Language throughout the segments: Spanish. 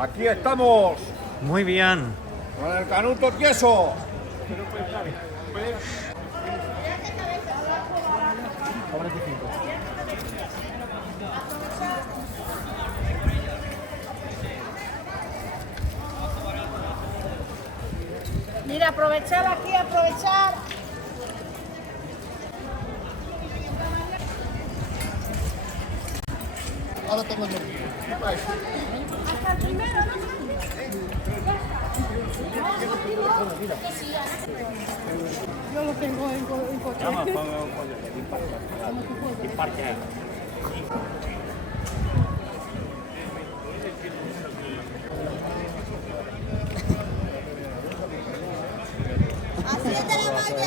Aquí estamos, Muy bien. con el canuto tieso. Mira, aprovechar aquí, aprovechar. Ahora tengo yo. Hasta el primero, ¿no? Yo lo tengo en coche. ¡Aprieta la malla! ¡Bajo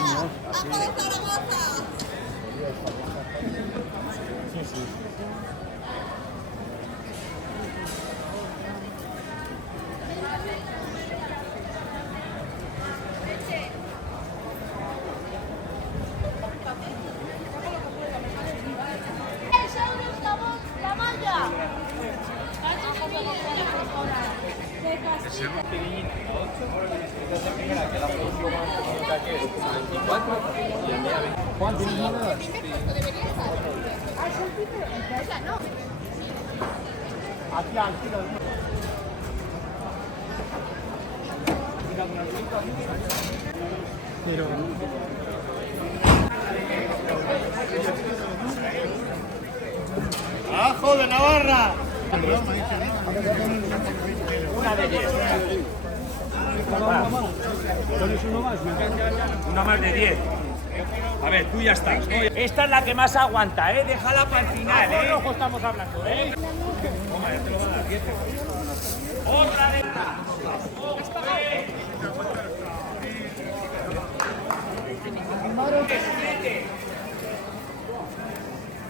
de Zaragoza! ¡La malla! ¡Ajo de Navarra! Una más de 10. A ver, tú ya estás, ¿no? Esta es la que más aguanta, ¿eh? Déjala para el final, ¿eh? Ojo, estamos hablando, ¿eh? Toma, ya te lo van a dar 10. ¡Otra de...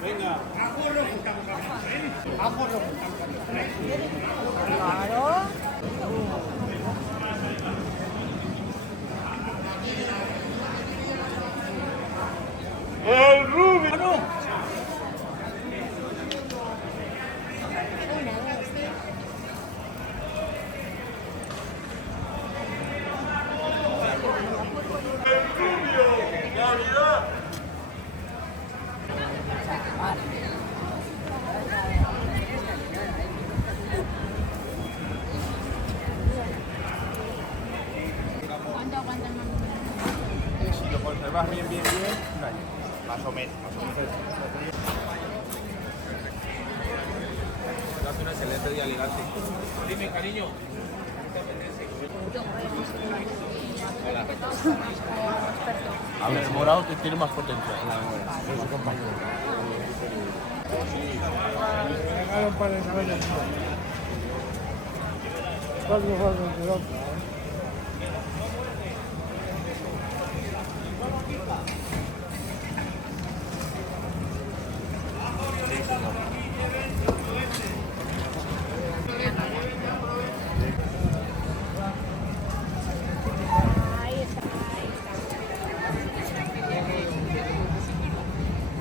Venga, ajo rojo estamos hablando, ¿eh? Ajo rojo estamos hablando, ¿eh? ¡El rubio! ¡No! Si lo conservas bien, un año. Más o menos. Hace un excelente día ligante. Dime, cariño. A ver, el morado que tiene más potencia.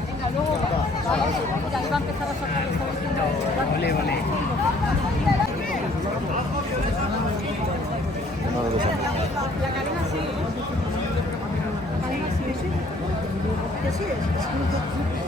Venga, luego ya va a empezar a sacar esta vecina. Vale, vale. La cadena sí, ¿eh? La cadena sí, sí. ¿Qué sí es?